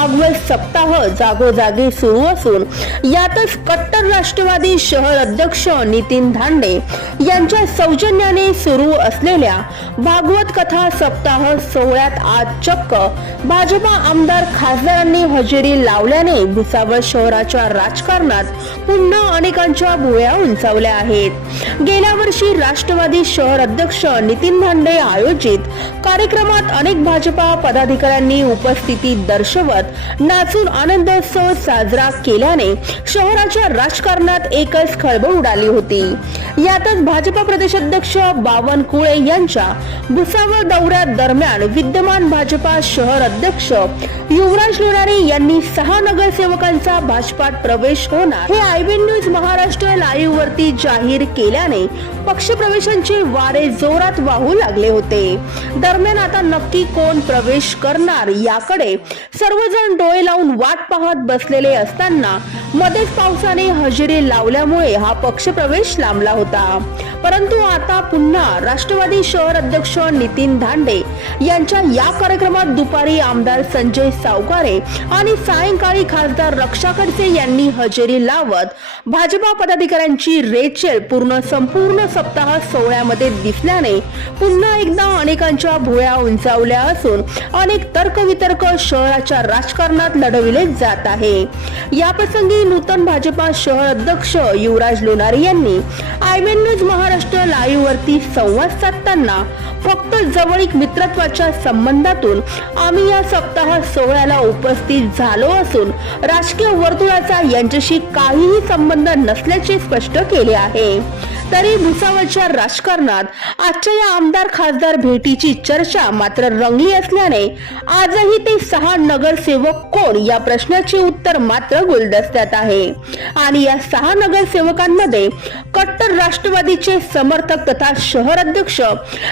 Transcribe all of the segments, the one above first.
सध्या संगीतमय भागवत सप्ताह जागोजागी सुरू असून यातच कट्टर राष्ट्रवादी शहर अध्यक्ष नितीन धांडे यांच्या सौजन्याने सुरू असलेल्या भागवत कथा सप्ताह सोहळ्यात आज चक्क भाजपा आमदार खासदारांनी हजेरी लावल्याने भुसावळ शहराच्या राजकारणात पुन्हा अनेकांच्या भुया उंचावल्या आहेत. गेल्या वर्षी राष्ट्रवादी शहर अध्यक्ष नितीन धांडे आयोजित कार्यक्रमात अनेक भाजपा पदाधिकाऱ्यांनी उपस्थिती दर्शवत नाचून आनंदोत्सव साजरा केल्याने शहराच्या राजकारणात एकच खळबळ उडाली होती. यातच भाजपा प्रदेशाध्यक्ष बावनकुळे यांच्या भुसावळ दौऱ्यात दरम्यान विद्यमान भाजपा शहर अध्यक्ष युवराज लोणारे यांनी सहा नगरसेवकांचा भाजपात प्रवेश होणार. हे आयबीएन न्यूज महाराष्ट्र लाईव्ह वरती जाहीर केल्याने पक्षप्रवेशांचे वारे जोरात वाहू लागले होते. दरम्यान आता नक्की कोण प्रवेश करणार याकडे सर्वजण डोळे लावून वाट पाहत बसलेले असताना मध्येच पावसाने हजेरी लावल्यामुळे हा पक्षप्रवेश लांबला होता. परंतु आता पुन्हा राष्ट्रवादी शहर अध्यक्ष नितीन धांडे यांच्या या कार्यक्रमात दुपारी आमदार संजय सावकारे आणि सायंकाळी खासदार रक्षा खडसे यांनी हजेरी लावत भाजपा पदाधिकाऱ्यांची रेचेल पूर्ण संपूर्ण सप्ताह सोहळ्यामध्ये दिसल्याने पुन्हा एकदा अनेकांच्या भुया उंचावल्या असून अनेक तर्कवितर्क शहराच्या राजकारणात लढविले जात आहे. याप्रसंगी नूतन भाजपा शहर अध्यक्ष युवराज लोणारे यांनी आयवेन न्यूज महाराष्ट्र लाईव्ह वरती संवाद साधताना फक्त जवळीक मित्रत्वाच्या संबंधातून आम्ही या सप्ताह सोहळ्याला उपस्थित झालो असून राजकीय वर्तुळाचा यांच्याशी काहीही संबंध नसल्याचे स्पष्ट केले आहे. तरी भुसावळच्या राजकारणात आजच्या या आमदार खासदार भेटीची चर्चा मात्र रंगली असल्याने आजही ते सहा नगरसेवक कोण या प्रश्नाचे उत्तर मात्र गुलदस्त्यात आहे. आणि या सहा नगरसेवकांमध्ये कट्टर राष्ट्रवादीचे समर्थक तथा शहर अध्यक्ष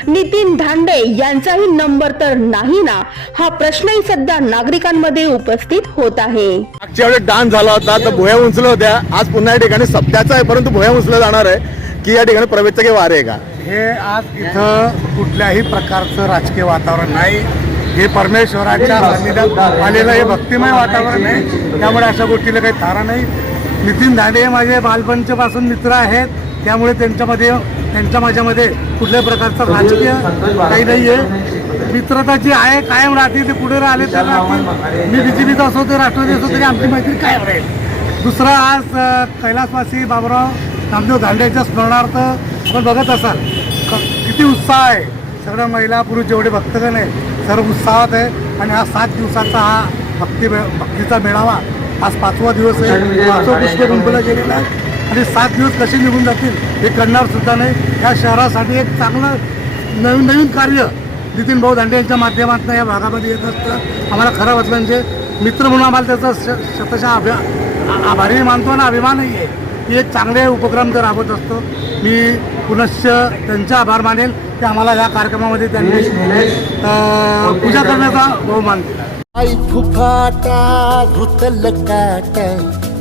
नितीन धांडे यांचाही नंबर तर नाही ना? हा प्रश्नही सध्या नागरिकांमध्ये उपस्थित होत आहे. मागच्या वेळेस डान्स झाला होता तर भुया उंचल्या होत्या. आज पुन्हा या ठिकाणी सप्त्याचा आहे परंतु भुया उंचलं जाणार आहे की या ठिकाणी प्रवेशचं काही वार आहे का? हे आज इथं कुठल्याही प्रकारचं राजकीय वातावरण नाही. हे परमेश्वराच्या सान्निध्यात आलेलं हे भक्तिमय वातावरण आहे. त्यामुळे अशा गोष्टीला काही थारा नाही. नितीन धांडे हे माझे बालपणच्या पासून मित्र आहेत. त्यामुळे त्यांच्यामध्ये त्यांच्या माझ्यामध्ये कुठल्याही प्रकारचं राजकीय काही नाही आहे. मित्रता जी आहे कायम राहते ते पुढे राहिले तर राहतील. मी बीजेपीचा असो ते राष्ट्रवादी असो तरी आमची मैत्री कायम राहील. दुसरा आज कैलासवासी बाबुराव नामदेव दांड्याच्या स्मरणार्थ आपण बघत असाल किती उत्साह आहे. सगळ्या महिला पुरुष जेवढे भक्तगण आहे सर्व उत्साहात आहे. आणि हा सात दिवसाचा हा भक्ती भक्तीचा मेळावा आज पाचवा दिवस आहे. पाचवं पुष्प गुंफला गेलेला आहे. आणि सात दिवस कसे निघून जातील हे कळणार सुद्धा नाही. या शहरासाठी एक चांगलं नवीन नवीन कार्य नितीन भाऊ दांडे यांच्या माध्यमातून या भागामध्ये येत असतं. आम्हाला खरं वाटलं म्हणजे मित्र म्हणून आम्हाला त्याचा श- शतशः अभि आ- आभारी मानतो आणि अभिमानही आहे. की एक चांगले उपक्रम जर राबवत असतो मी पुनश्च त्यांचे आभार मानेल की आम्हाला या कार्यक्रमामध्ये त्यांनी पूजा करण्याचा बहुमान दिला.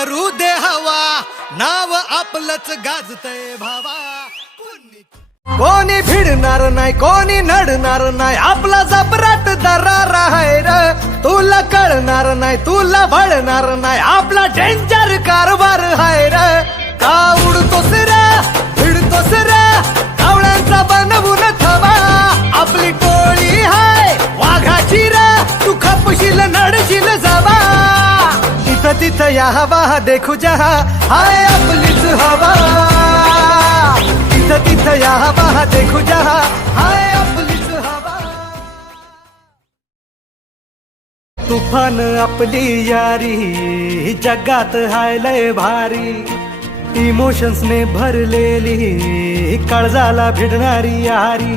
करू दे हवा. नाव आपलंच गाजतय भावा. कोणी भिडणार नाही कोणी नडणार नाही. आपला जबराट दरार आहे र. तुला कळणार नाही तुला भळणार नाही. आपला डेंजर कारभार आहे र. का उडतोस रे? भिडतोस रे? कावळ्यांचा बनवून थवा आपली टोळी हाय. तिथं या हवा देखू जहा. हाय आपलीच हवा. तिथं तिथं या हवा देखू जहा. हाय आपलीच हवा. तुफान आपली यारी जगात हाय लय भारी. इमोशन्सने भरलेली काळजाला भिडणारी यारी.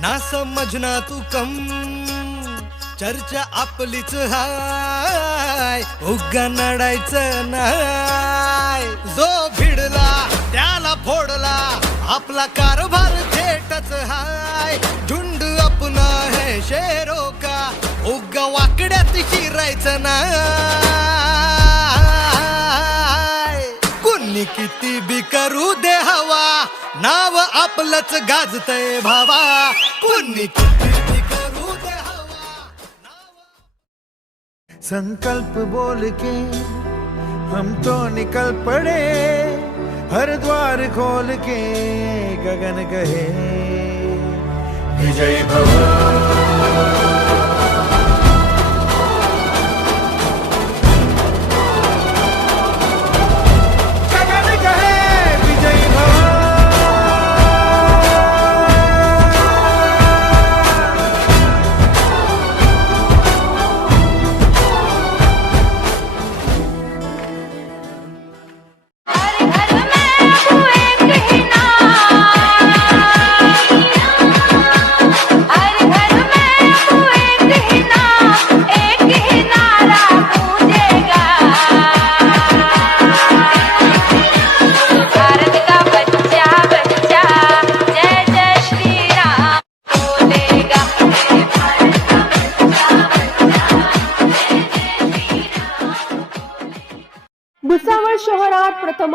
ना समजना तू कम. चर्चा आपलीच हाय उगा नडायचं नाय. जो भिडला त्याला फोडला आपला कारभार थेटच हाय. झुंड आपण हे शेरो का उगा वाकड्यात शिरायचं नाय. नाव गाजत गाजतय भावा कुणी किती करू दे हवा। संकल्प बोल के हम तो निकल पड़े हर द्वार खोल के गगन कहे। विजय भव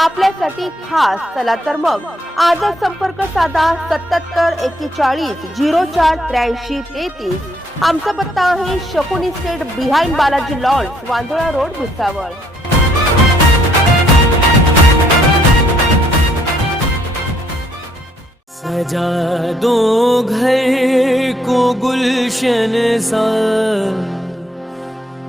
आपल्यासाठी खास. चला तर मग आजच संपर्क साधा सत्याहत्तर एक्केचाळीस झिरो चार त्र्याऐंशी तेहतीस. आमचा पत्ता आहे Shakuni state behind Balaji lawns Vandola road Bhusawal. सजा दो घर को गुलशन सा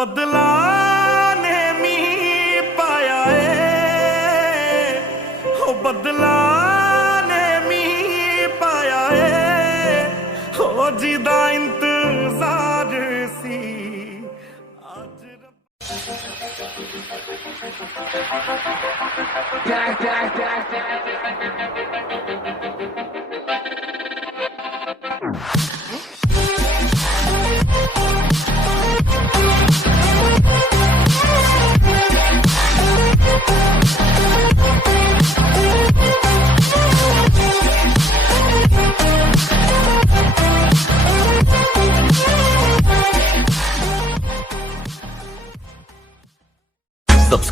बदला ने मी पाया है हो बदला ने मी पाया है हो जिदा इंतज़ार सी Back, back, back, back, back, back, back, back, back, back, back.